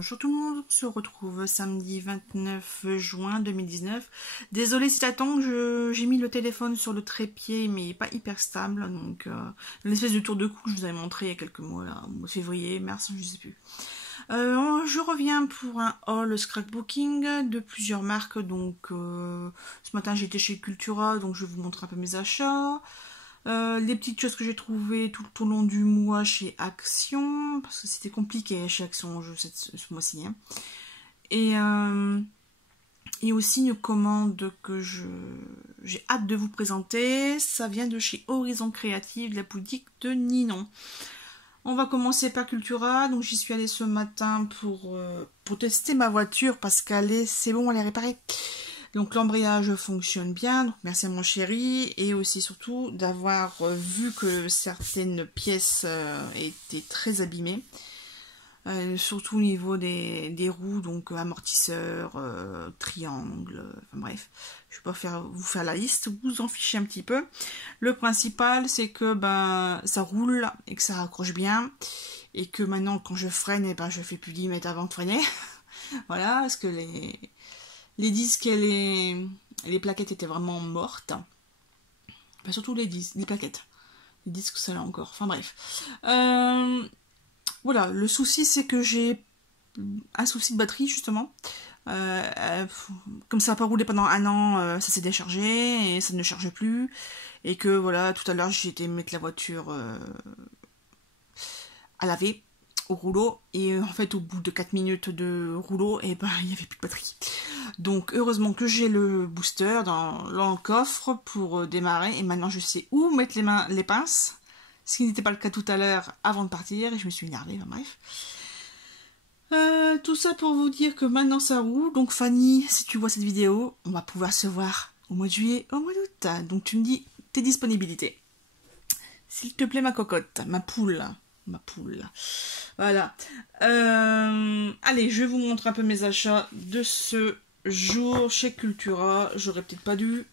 Bonjour tout le monde, on se retrouve samedi 29 juin 2019. Désolée si t'attends, j'ai mis le téléphone sur le trépied mais pas hyper stable, donc l'espèce de tour de cou que je vous avais montré il y a quelques mois, là, au mois de février, mars, je sais plus. Je reviens pour un haul scrapbooking de plusieurs marques, donc ce matin j'étais chez Cultura, donc je vais vous montrer un peu mes achats. Les petites choses que j'ai trouvées tout au long du mois chez Action, parce que c'était compliqué chez Action ce mois-ci. Hein. Et aussi une commande que j'ai hâte de vous présenter, ça vient de chez Horizon Créative, la boutique de Ninon. On va commencer par Cultura, donc j'y suis allée ce matin pour tester ma voiture, parce c'est bon, elle est réparée. Donc l'embrayage fonctionne bien, donc merci à mon chéri, et aussi surtout d'avoir vu que certaines pièces étaient très abîmées, surtout au niveau des roues, donc amortisseurs, triangles, enfin bref, je vais pas vous faire la liste, vous en fichez un petit peu. Le principal c'est que ça roule et que ça raccroche bien, et que maintenant quand je freine, je fais plus 10 mètres avant de freiner, voilà, parce que les disques et les plaquettes étaient vraiment mortes. Enfin, surtout les plaquettes. Les disques, ça là encore. Enfin bref. Voilà, le souci c'est que j'ai un souci de batterie justement. Comme ça n'a pas roulé pendant un an, ça s'est déchargé et ça ne charge plus. Et que voilà, tout à l'heure j'ai été mettre la voiture à laver au rouleau, et en fait au bout de 4 minutes de rouleau, il n'y avait plus de batterie. Donc heureusement que j'ai le booster dans le coffre pour démarrer, et maintenant je sais où mettre les pinces, ce qui n'était pas le cas tout à l'heure avant de partir, et je me suis énervée, enfin, bref. Tout ça pour vous dire que maintenant ça roule. Donc Fanny, si tu vois cette vidéo, on va pouvoir se voir au mois de juillet, au mois d'août. Donc tu me dis tes disponibilités. S'il te plaît ma cocotte, ma poule. Voilà. Allez, je vais vous montrer un peu mes achats de ce jour chez Cultura. J'aurais peut-être pas dû,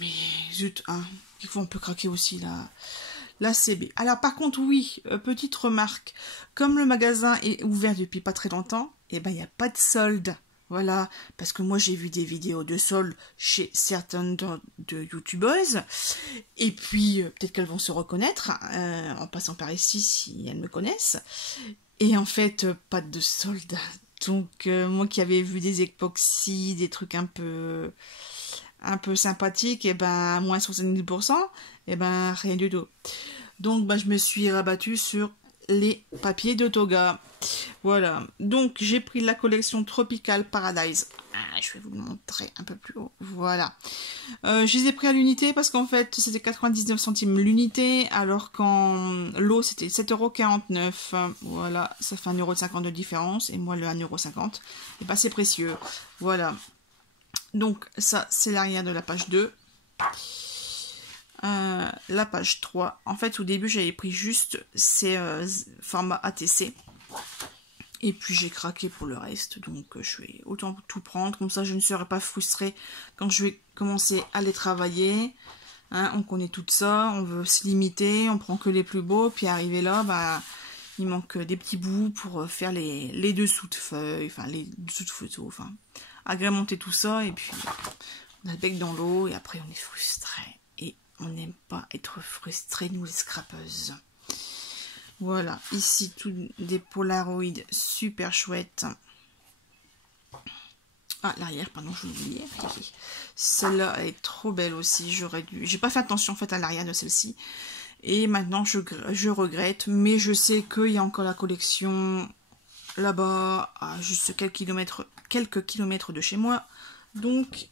mais zut, hein, il faut un peu craquer aussi la CB. Alors par contre, oui, petite remarque, comme le magasin est ouvert depuis pas très longtemps, il n'y a pas de solde. Voilà, parce que moi j'ai vu des vidéos de soldes chez certaines de youtubeuses, et puis peut-être qu'elles vont se reconnaître en passant par ici si elles me connaissent, et en fait pas de solde. Donc moi qui avais vu des époxys, des trucs un peu sympathiques, et moins 70%, rien du tout. Donc je me suis rabattue sur les papiers de Toga. Voilà, donc j'ai pris la collection Tropical Paradise. Je vais vous le montrer un peu plus haut. Voilà. Je les ai pris à l'unité parce qu'en fait c'était 99 centimes l'unité, alors qu'en lot c'était 7,49 €. Voilà, ça fait 1,50 € de différence, et moi le 1,50 €, c'est précieux. Voilà. Donc ça c'est l'arrière de la page 2. La page 3, en fait au début j'avais pris juste ces formats ATC, et puis j'ai craqué pour le reste, donc je vais autant tout prendre, comme ça je ne serai pas frustrée quand je vais commencer à les travailler. Hein, on connaît tout ça, on veut se limiter, on prend que les plus beaux, puis arrivé là, il manque des petits bouts pour faire les dessous de feuilles, enfin les dessous de photos, enfin agrémenter tout ça, et puis on a le bec dans l'eau, et après on est frustré. Et on n'aime pas être frustrés, nous les scrapeuses. Voilà, ici tout des Polaroid super chouettes. Ah, l'arrière, pardon, je l'oubliais. Celle-là, elle est trop belle aussi. J'ai pas fait attention en fait à l'arrière de celle-ci. Et maintenant, je regrette, mais je sais qu'il y a encore la collection là-bas, à juste quelques kilomètres de chez moi. Donc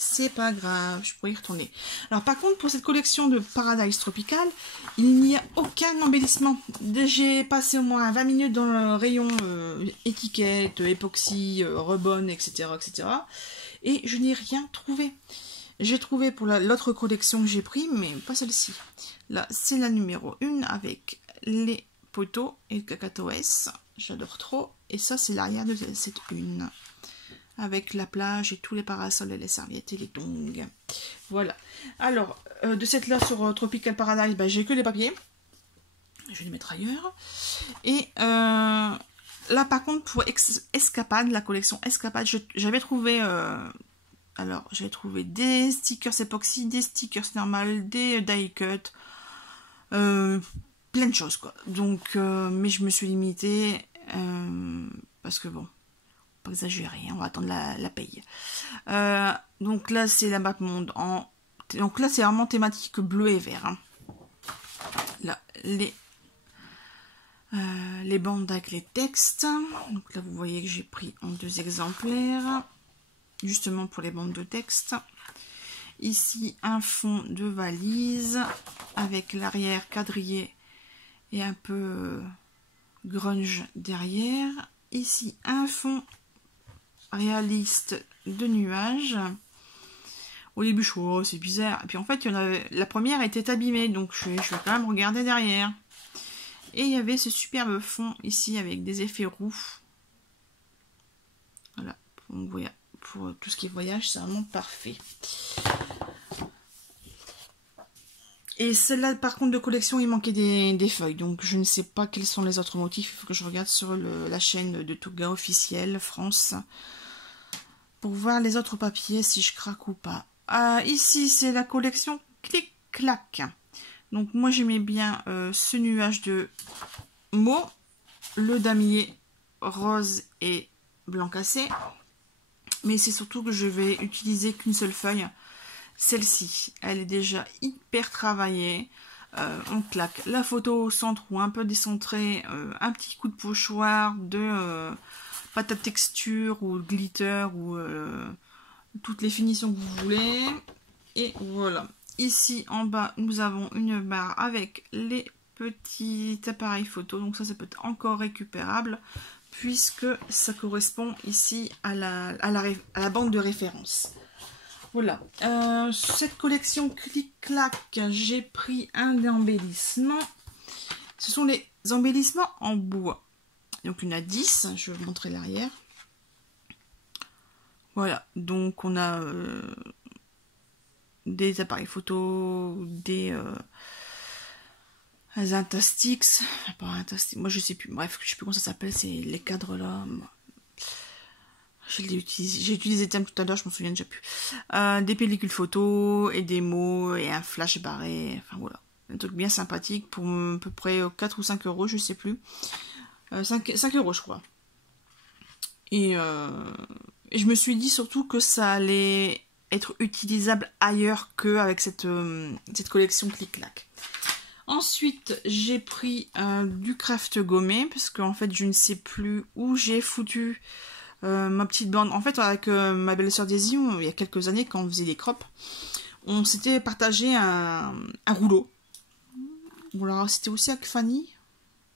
c'est pas grave, je pourrais y retourner. Alors par contre, pour cette collection de Paradise Tropical, il n'y a aucun embellissement. J'ai passé au moins 20 minutes dans le rayon étiquette, époxy, rebond, etc., etc. Et je n'ai rien trouvé. J'ai trouvé pour l'autre collection que j'ai pris, mais pas celle-ci. Là, c'est la numéro 1 avec les poteaux et le cacatoès. J'adore trop. Et ça, c'est l'arrière de cette une, avec la plage et tous les parasols et les serviettes et les tongs. Voilà. Alors, de cette là sur Tropical Paradise, j'ai que les papiers. Je vais les mettre ailleurs. Et là par contre pour Escapade, la collection Escapade, j'avais trouvé alors j'avais trouvé des stickers époxy, des stickers normales, des die cut, plein de choses quoi. Donc mais je me suis limitée parce que bon, pas exagérer, hein, on va attendre la paye. Donc là c'est la map monde en, donc là c'est vraiment thématique bleu et vert. Hein. Là les bandes avec les textes. Donc là vous voyez que j'ai pris en 2 exemplaires justement pour les bandes de texte. Ici un fond de valise avec l'arrière quadrillé et un peu grunge derrière. Ici un fond réaliste de nuages. Au début je trouve oh, c'est bizarre, et puis en fait il y en avait, la première était abîmée, donc je vais quand même regarder derrière. Et il y avait ce superbe fond ici avec des effets roux. Voilà, pour tout ce qui est voyage, c'est vraiment parfait. Et celle-là, par contre, de collection, il manquait des feuilles. Donc, je ne sais pas quels sont les autres motifs. Il faut que je regarde sur la chaîne de Touga officielle France pour voir les autres papiers, si je craque ou pas. Ici, c'est la collection Clic-Clac. Donc moi j'aimais bien ce nuage de mots, le damier rose et blanc cassé. Mais c'est surtout que je vais utiliser qu'une seule feuille. Celle-ci, elle est déjà hyper travaillée. On claque la photo au centre ou un peu décentrée, un petit coup de pochoir, de pâte à texture ou glitter ou toutes les finitions que vous voulez. Et voilà. Ici en bas nous avons une barre avec les petits appareils photo, donc ça peut être encore récupérable puisque ça correspond ici à la bande de référence. Voilà, cette collection Clic-Clac, j'ai pris un embellissement. Ce sont les embellissements en bois. Donc il y en a 10, je vais vous montrer l'arrière. Voilà, donc on a des appareils photo, des Intastix, pas Intastix, moi je sais plus, bref, je sais plus comment ça s'appelle, c'est les cadres là. J'ai utilisé le thème tout à l'heure, je m'en souviens déjà plus. Des pellicules photo et des mots et un flash barré, enfin voilà. Un truc bien sympathique pour à peu près 4 ou 5 euros, je sais plus. 5 euros je crois. Et je me suis dit surtout que ça allait être utilisable ailleurs qu'avec cette collection Clic-Clac. Ensuite, j'ai pris du craft gommé, parce qu'en fait, je ne sais plus où j'ai foutu ma petite bande. En fait, avec ma belle-sœur Daisy, il y a quelques années, quand on faisait des crops, on s'était partagé un rouleau. Voilà, c'était aussi avec Fanny.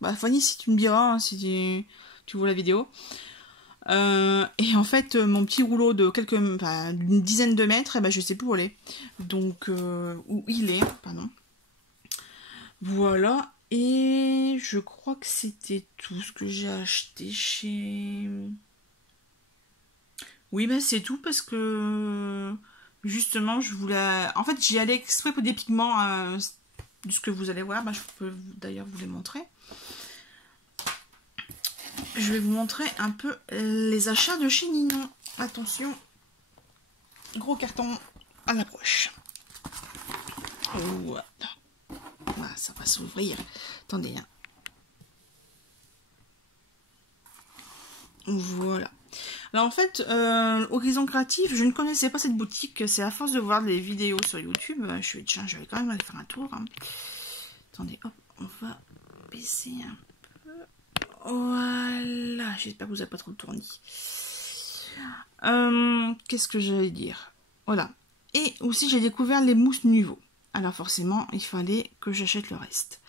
Bah, Fanny, si tu me diras, hein, si tu vois la vidéo. Et en fait mon petit rouleau de d'une dizaine de mètres, je sais plus où il est, donc où il est, pardon. Voilà, et je crois que c'était tout ce que j'ai acheté chez... Oui, c'est tout, parce que justement je voulais, en fait j'y allais exprès pour des pigments de ce que vous allez voir. Je peux d'ailleurs vous les montrer. Je vais vous montrer un peu les achats de chez Ninon. Attention, gros carton à l'approche. Voilà. Ah, ça va s'ouvrir. Attendez. Hein. Voilà. Alors en fait, Horizon Créatif, je ne connaissais pas cette boutique. C'est à force de voir des vidéos sur YouTube. Je suis dit, tiens, je vais quand même aller faire un tour. Hein. Attendez, hop, on va baisser un peu. Voilà, j'espère que vous n'avez pas trop tourné. Qu'est-ce que j'allais dire? Voilà. Et aussi, j'ai découvert les mousses Nuvo. Alors forcément, il fallait que j'achète le reste.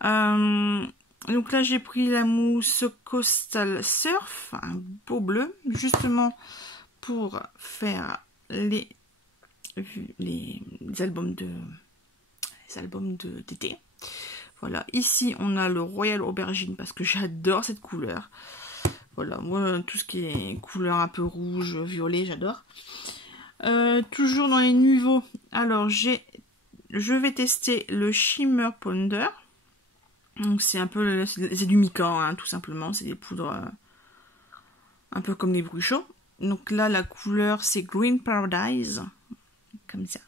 Donc là, j'ai pris la mousse Coastal Surf, un beau bleu, justement pour faire les albums d'été. Voilà, ici on a le Royal Aubergine parce que j'adore cette couleur. Voilà, moi tout ce qui est couleur un peu rouge, violet, j'adore. Toujours dans les nouveaux, alors je vais tester le Shimmer Ponder. Donc c'est un peu, c'est du mica, hein, tout simplement. C'est des poudres un peu comme les bruchaux. Donc là, la couleur, c'est Green Paradise. Comme ça.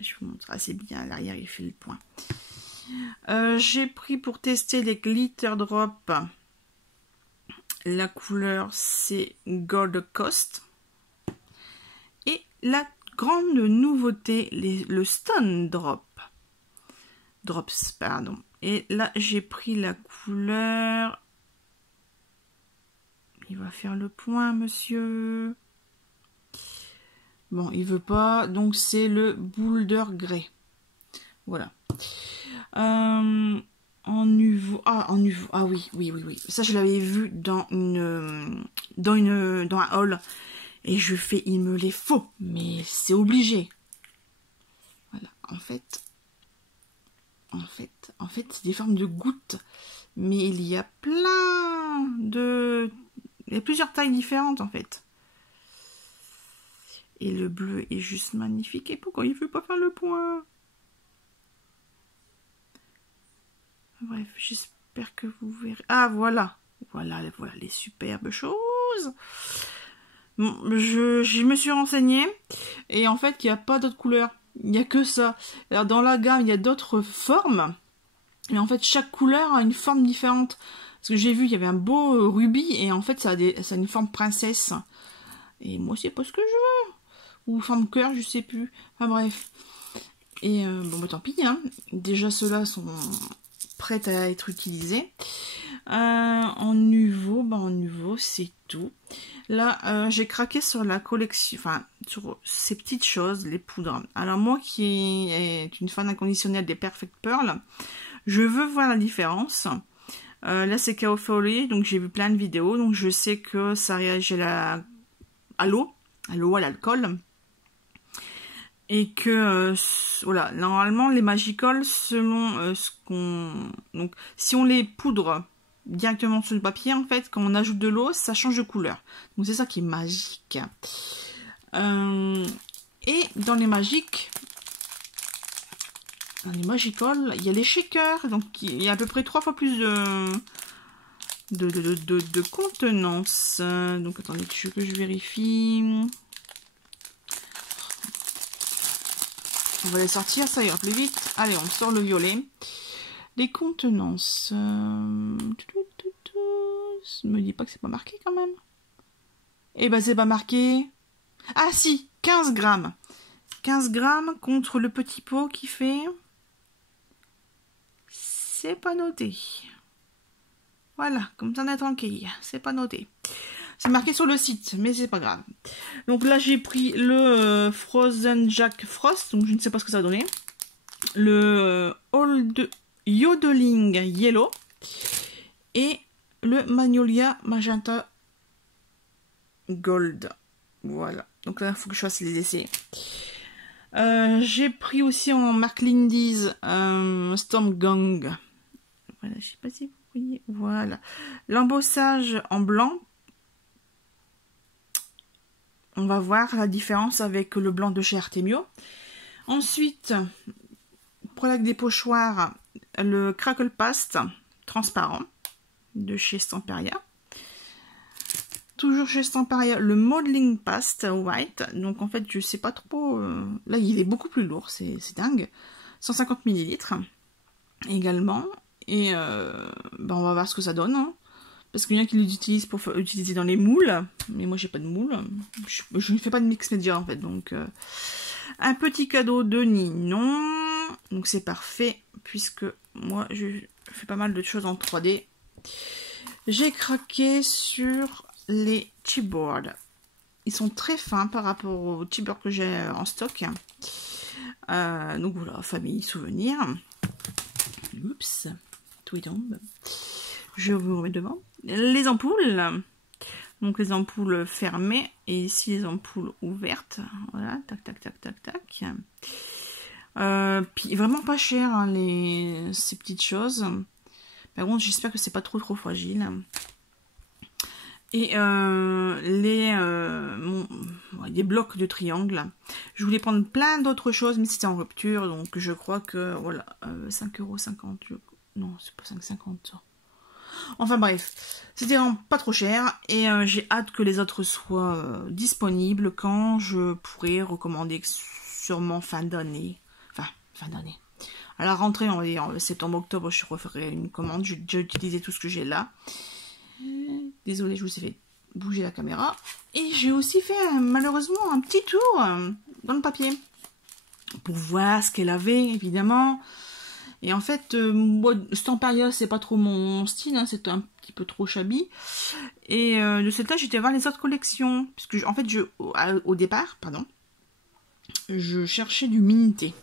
Je vous montre assez bien. À l'arrière, il fait le point. J'ai pris pour tester les Glitter Drop. La couleur, c'est Gold Coast. Et la grande nouveauté, le Stone Drop. Drops, pardon. Et là, j'ai pris la couleur... Il va faire le point, monsieur. Bon, il veut pas. Donc, c'est le Boulder Grey. Voilà. En UV. Ah, en UV. Ah oui. Ça, je l'avais vu dans un haul. Et je fais, il me les faut. Mais c'est obligé. Voilà. En fait, c'est des formes de gouttes. Mais il y a plein de... Il y a plusieurs tailles différentes, en fait. Et le bleu est juste magnifique. Et pourquoi il ne veut pas faire le point? Bref, j'espère que vous verrez. Ah, voilà. Voilà les superbes choses. Bon, je me suis renseignée. Et en fait, il n'y a pas d'autres couleurs. Il n'y a que ça. Alors, dans la gamme, il y a d'autres formes. Et en fait, chaque couleur a une forme différente. Parce que j'ai vu, il y avait un beau rubis. Et en fait, ça a une forme princesse. Et moi, c'est pas ce que je veux. Ou forme cœur, je sais plus. Enfin, bref. Et bon, bah tant pis. Hein. Déjà, ceux-là sont prêts à être utilisés. En nouveau, c'est tout. Là, j'ai craqué sur la collection. Enfin, sur ces petites choses, les poudres. Alors, moi qui est une fan inconditionnelle des Perfect Pearl, je veux voir la différence. Là, c'est Kaofoli, donc j'ai vu plein de vidéos. Donc, je sais que ça réagit à l'eau, à l'alcool. Et que, voilà, normalement, les Magical, selon ce qu'on... Donc, si on les poudre directement sur le papier, en fait, quand on ajoute de l'eau, ça change de couleur. Donc, c'est ça qui est magique. Et dans les magiques... Dans les Magical, il y a les shakers. Donc, il y a à peu près 3 fois plus de contenance. Donc, attendez que je vérifie... On va les sortir, ça ira plus vite. Allez, on sort le violet. Les contenances. Ne me dis pas que c'est pas marqué quand même. Eh ben, c'est pas marqué. Ah si, 15 grammes. 15 grammes contre le petit pot qui fait... C'est pas noté. Voilà, comme ça on est tranquille. C'est pas noté. C'est marqué sur le site, mais c'est pas grave. Donc là, j'ai pris le Frozen Jack Frost. Donc je ne sais pas ce que ça a donné. Le Old Yodeling Yellow. Et le Magnolia Magenta Gold. Voilà. Donc là, il faut que je fasse les essais. J'ai pris aussi en marque Lindy's Storm Gang. Voilà, je sais pas si vous voyez. Voilà. L'embossage en blanc. On va voir la différence avec le blanc de chez Artemio. Ensuite, pour la des pochoirs, le Crackle Past transparent de chez Stamperia. Toujours chez Stamperia, le Modeling Past White. Donc en fait, je sais pas trop. Là, il est beaucoup plus lourd, c'est dingue. 150 ml également. Et ben, on va voir ce que ça donne. Hein. Parce qu'il y en a qui l'utilisent pour utiliser dans les moules. Mais moi, j'ai pas de moule. Je ne fais pas de mix média, en fait. Donc, un petit cadeau de Ninon. Donc, c'est parfait. Puisque moi, je fais pas mal de choses en 3D. J'ai craqué sur les chipboards. Ils sont très fins par rapport aux chipboards que j'ai en stock. Donc, voilà, famille, souvenir. Oups. Tout y tombe. Je vous remets devant. Les ampoules. Donc les ampoules fermées. Et ici les ampoules ouvertes. Voilà. Tac, tac, tac, tac, tac. Puis vraiment pas cher hein, ces petites choses. Par contre j'espère que c'est pas trop fragile. Et des blocs de triangle. Je voulais prendre plein d'autres choses. Mais c'était en rupture. Donc je crois que voilà. 5,50 €. Non, c'est pas 5,50 ça. Enfin bref, c'était vraiment pas trop cher et j'ai hâte que les autres soient disponibles quand je pourrai recommander sûrement fin d'année. Enfin, fin d'année. À la rentrée, on va dire septembre-octobre, je referai une commande. J'ai déjà utilisé tout ce que j'ai là. Désolée, je vous ai fait bouger la caméra. Et j'ai aussi fait malheureusement un petit tour dans le papier pour voir ce qu'elle avait, évidemment. Et en fait, moi, Stamparia, c'est pas trop mon style, hein, c'est un petit peu trop shabby. Et de ce là, j'étais voir les autres collections. Puisque, en fait, au départ, pardon, je cherchais du Minté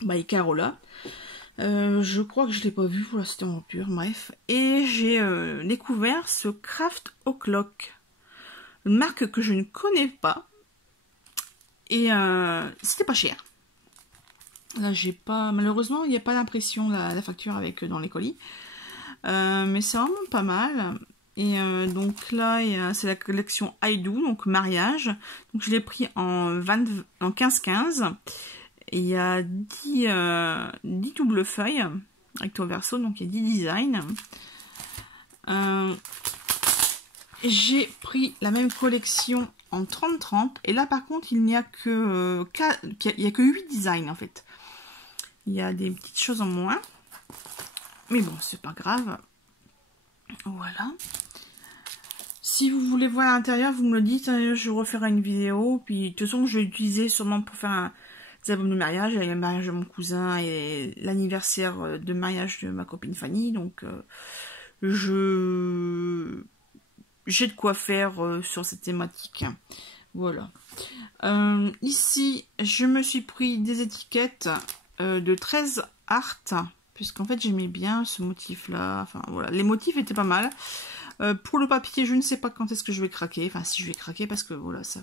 by Carola. Je crois que je l'ai pas vu, voilà, c'était en pur, bref. Et j'ai découvert ce Craft O'Clock, une marque que je ne connais pas. Et c'était pas cher. Là, j'ai pas, malheureusement, il n'y a pas d'impression la facture avec dans les colis. Mais c'est vraiment pas mal. Et donc là, c'est la collection Haïdou, donc mariage. Donc je l'ai pris en 15-15. Et il y a 10 doubles feuilles recto verso, donc il y a 10 designs. J'ai pris la même collection en 30-30. Et là, par contre, il n'y a que 8 designs en fait. Il y a des petites choses en moins. Mais bon, c'est pas grave. Voilà. Si vous voulez voir à l'intérieur, vous me le dites. Je referai une vidéo. Puis, de toute façon, je vais l'utiliser sûrement pour faire des albums de mariage. Il y a le mariage de mon cousin et l'anniversaire de mariage de ma copine Fanny. Donc, j'ai de quoi faire sur cette thématique. Voilà. Ici, je me suis pris des étiquettes de 13 art, puisqu'en fait j'aimais bien ce motif là, enfin voilà, les motifs étaient pas mal. Pour le papier, je ne sais pas quand est-ce que je vais craquer, enfin si je vais craquer, parce que voilà, ça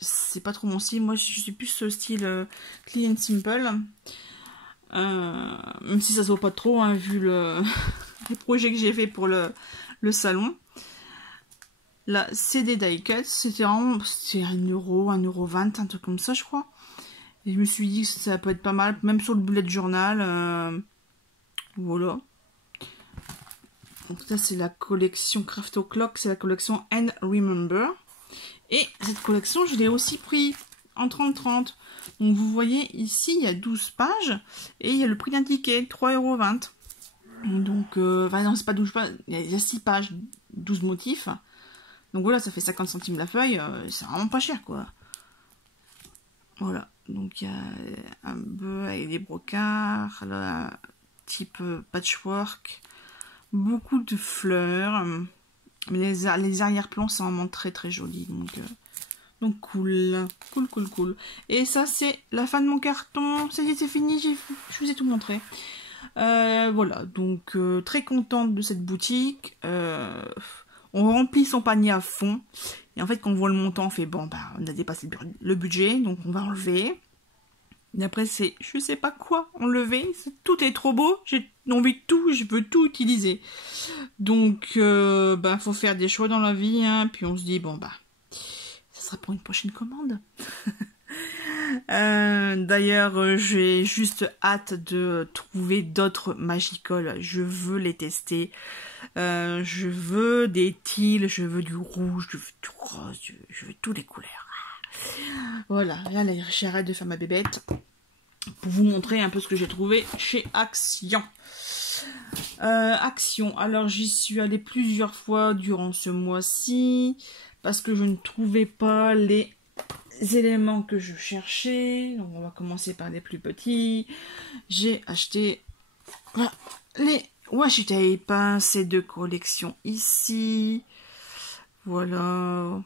c'est pas trop mon style. Moi je suis plus ce style clean and simple, même si ça se voit pas trop, hein, vu les projets que j'ai fait pour le salon. Là, c'est des die cuts, c'était 1 euro, 1,20 €, un truc comme ça, je crois. Et je me suis dit que ça peut être pas mal, même sur le bullet journal. Voilà. Donc ça, c'est la collection Craft O'Clock, c'est la collection And Remember. Et cette collection, je l'ai aussi pris en 30-30. Donc vous voyez, ici, il y a 12 pages. Et il y a le prix d'un ticket, 3,20 €. Donc, enfin non, c'est pas 12 pages, il y a 6 pages, 12 motifs. Donc voilà, ça fait 50 centimes la feuille, c'est vraiment pas cher, quoi. Voilà, donc il y a un bœuf avec des brocards, là, type patchwork, beaucoup de fleurs, mais les arrière-plans sont vraiment très très jolis, donc cool, cool. Et ça, c'est la fin de mon carton, ça y est, c'est fini, je vous ai tout montré. Voilà, donc très contente de cette boutique. On remplit son panier à fond. Et en fait, quand on voit le montant, on fait bon, bah, on a dépassé le budget, donc on va enlever. Et après, c'est je sais pas quoi enlever. Tout est trop beau. J'ai envie de tout, je veux tout utiliser. Donc, bah, faut faire des choix dans la vie, hein. Puis on se dit, bon, bah, ça sera pour une prochaine commande. D'ailleurs, j'ai juste hâte de trouver d'autres Magicoles. Je veux les tester. Je veux des teals, je veux du rouge, je veux du rose, je veux toutes les couleurs. Voilà, là j'arrête de faire ma bébête pour vous montrer un peu ce que j'ai trouvé chez Action. Action, alors j'y suis allée plusieurs fois durant ce mois-ci parce que je ne trouvais pas les éléments que je cherchais. Donc on va commencer par les plus petits. J'ai acheté les washi tape, hein, ces deux collections ici. Voilà.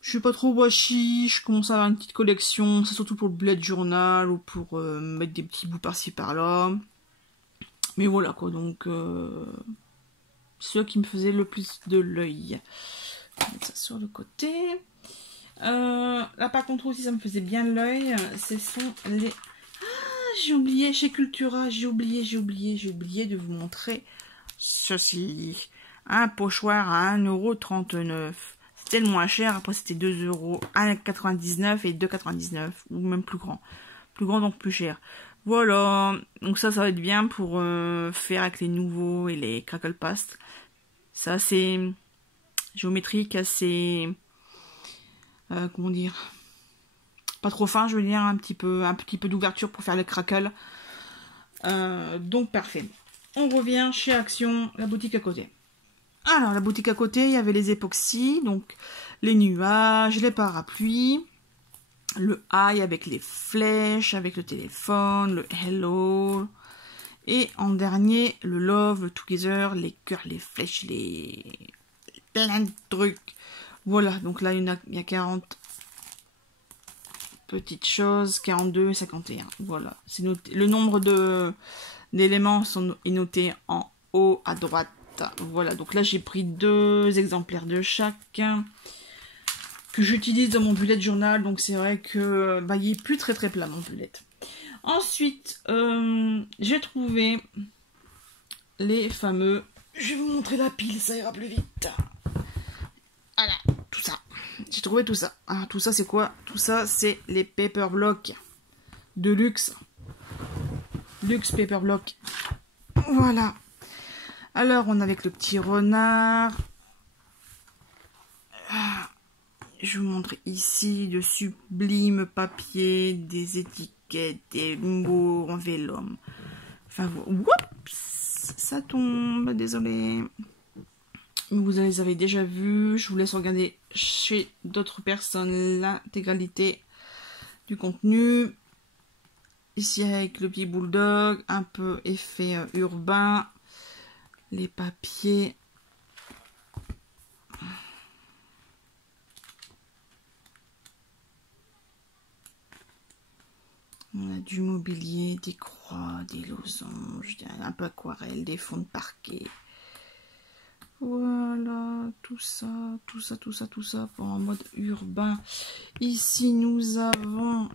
Je suis pas trop washi, je commence à avoir une petite collection, c'est surtout pour le bullet journal ou pour mettre des petits bouts par-ci par-là. Mais voilà quoi, donc ceux qui me faisaient le plus de l'œil. Je vais mettre ça sur le côté. Là par contre aussi ça me faisait bien l'œil, ce sont les... Ah, j'ai oublié chez Cultura, j'ai oublié de vous montrer ceci. Un pochoir à 1,39 €. C'était le moins cher, après c'était 2 €, 1,99 € et 2,99 € ou même plus grand. Plus grand donc plus cher. Voilà, donc ça va être bien pour faire avec les nouveaux et les Crackle Past. C'est assez géométrique, assez... comment dire, pas trop fin, je veux dire, un petit peu d'ouverture pour faire les crackles. Donc parfait. On revient chez Action, la boutique à côté. Alors la boutique à côté, il y avait les époxys, donc les nuages, les parapluies, le high avec les flèches, avec le téléphone, le hello, et en dernier le love, le together, les cœurs, les flèches, les plein de trucs. Voilà, donc là il y a 40 petites choses, 42 et 51. Voilà, c'est noté. Le nombre d'éléments est noté en haut à droite. Voilà, donc là j'ai pris 2 exemplaires de chaque que j'utilise dans mon bullet journal. Donc c'est vrai que bah, il est plus très plat mon bullet. Ensuite, j'ai trouvé les fameux... Je vais vous montrer la pile, ça ira plus vite. Voilà, tout ça. J'ai trouvé tout ça. Ah, tout ça, c'est quoi? Tout ça, c'est les paper blocks de luxe. Luxe paper block. Voilà. Alors, on a avec le petit renard. Je vous montre ici de sublime papier, des étiquettes, des mots en vélum. Enfin, oups, ça tombe, désolé. Vous les avez déjà vus. Je vous laisse regarder chez d'autres personnes l'intégralité du contenu. Ici avec le petit bulldog, un peu effet urbain. Les papiers. On a du mobilier, des croix, des losanges, un peu aquarelle, des fonds de parquet. Voilà, tout ça pour un mode urbain. Ici, nous avons...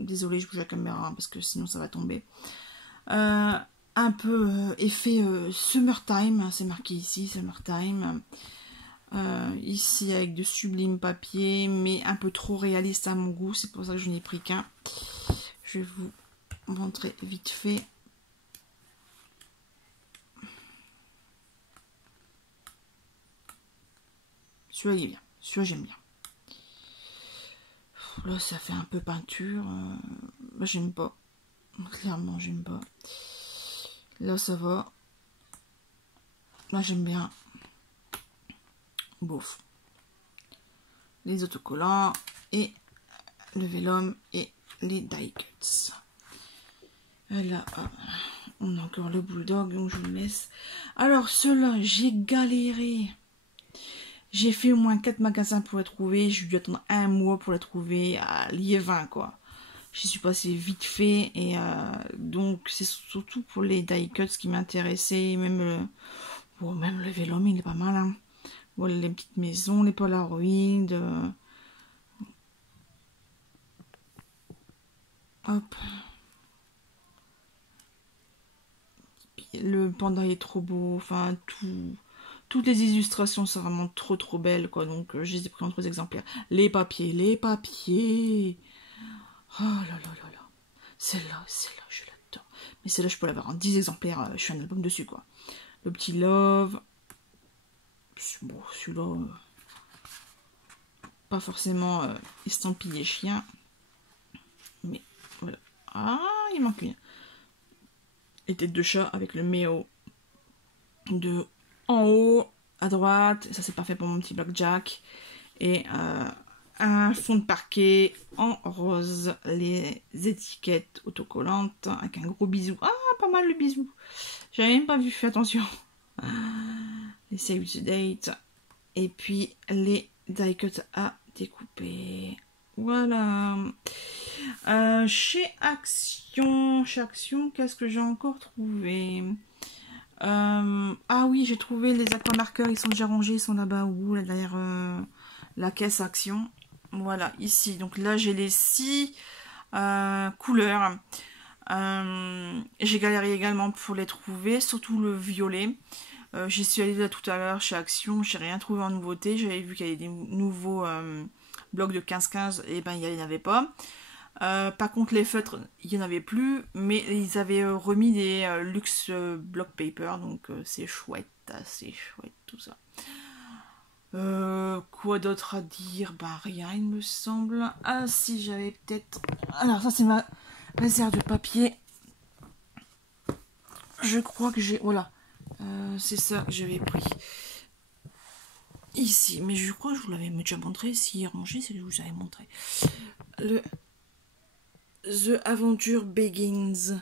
désolé, je bouge la caméra parce que sinon ça va tomber. Un peu effet summertime, c'est marqué ici, summertime. Ici avec de sublimes papiers, mais un peu trop réaliste à mon goût, c'est pour ça que je n'ai pris qu'un. Je vais vous montrer vite fait. Celui-là il est bien, celui-là j'aime bien. Là ça fait un peu peinture, là j'aime pas, clairement j'aime pas. Là ça va, là j'aime bien. Bouf. Les autocollants et le vélum et les die cuts. Là, on a encore le bulldog, donc je vous le laisse. Alors, ceux-là, j'ai galéré. J'ai fait au moins 4 magasins pour les trouver. J'ai dû attendre un mois pour les trouver à Liévin, quoi. J'y suis passée vite fait. Et donc, c'est surtout pour les die cuts qui m'intéressaient. Même le vélum, il est pas mal, hein. Voilà les petites maisons, les polaroids. Hop. Le panda est trop beau. Enfin, toutes les illustrations sont vraiment trop belles, quoi. Donc, je les ai pris en 3 exemplaires. Les papiers. Oh là là là là. Celle-là, je l'adore. Mais celle-là, je peux l'avoir en 10 exemplaires. Je suis un album dessus, quoi. Le petit love. Bon, celui-là, pas forcément estampillé chien, mais voilà. Ah, il manque une. Les têtes de chat avec le méo de en haut à droite. Ça, c'est parfait pour mon petit blackjack. Et un fond de parquet en rose. Les étiquettes autocollantes avec un gros bisou. Ah, pas mal le bisou. J'avais même pas vu, fais attention. Les save the date. Et puis les die cuts à découper. Voilà. Chez Action, qu'est-ce que j'ai encore trouvé? Ah oui, j'ai trouvé les aquamarqueurs, ils sont déjà rangés, ils sont là-bas où, là derrière la caisse Action. Voilà, ici. Donc là, j'ai les 6 couleurs. J'ai galéré également pour les trouver, surtout le violet. J'y suis allée là tout à l'heure chez Action, j'ai rien trouvé en nouveauté. J'avais vu qu'il y avait des nouveaux blocs de 15-15, et ben il n'y en avait pas. Par contre, les feutres, il n'y en avait plus, mais ils avaient remis des luxe block paper, donc c'est chouette tout ça. Quoi d'autre à dire? Bah rien, il me semble. Ah si, j'avais peut-être... Alors ça c'est ma réserve de papier. Je crois que j'ai... Voilà. C'est ça que j'avais pris. Ici. Mais je crois que je vous l'avais déjà montré. Si rangé, c'est que je vous avais montré. Le... The Adventure Begins.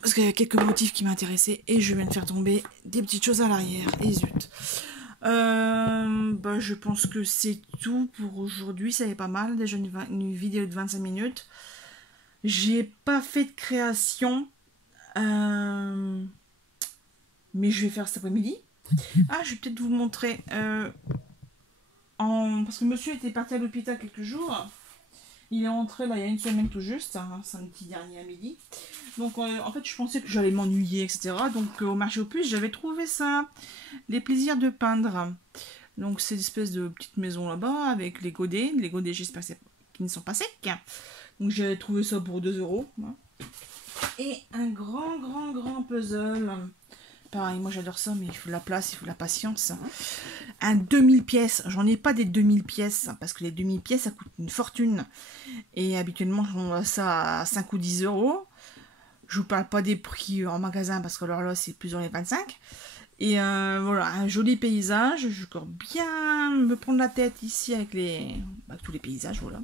Parce qu'il y a quelques motifs qui m'intéressaient. Et je viens de faire tomber des petites choses à l'arrière. Et zut. Bah, je pense que c'est tout pour aujourd'hui. Ça est pas mal. Déjà une vidéo de 25 minutes. J'ai pas fait de création. Mais je vais faire cet après-midi. Ah, je vais peut-être vous montrer. Parce que monsieur était parti à l'hôpital quelques jours. Il est rentré là il y a une semaine tout juste, hein, samedi dernier à midi. Donc en fait je pensais que j'allais m'ennuyer, etc. Donc au marché aux puces j'avais trouvé ça. Les plaisirs de peindre. Donc c'est une espèce de petite maison là-bas avec les godets. Les godets j'espère qui ne sont pas secs. Donc j'avais trouvé ça pour 2 €. Hein. Et un grand puzzle. Pareil, moi j'adore ça, mais il faut de la place, il faut de la patience. Un 2000 pièces. J'en ai pas des 2000 pièces, parce que les 2000 pièces, ça coûte une fortune. Et habituellement, je vends ça à 5 ou 10 €. Je vous parle pas des prix en magasin, parce que alors là, c'est plus dans les 25. Et voilà, un joli paysage. Je vais encore bien me prendre la tête ici avec tous les paysages, voilà.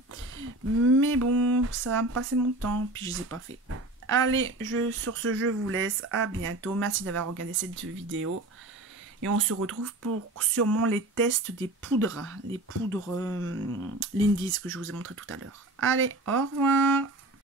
Mais bon, ça va me passer mon temps, puis je les ai pas fait. Allez, sur ce, je vous laisse. À bientôt. Merci d'avoir regardé cette vidéo. Et on se retrouve pour sûrement les tests des poudres. Les poudres Lindy's que je vous ai montré tout à l'heure. Allez, au revoir.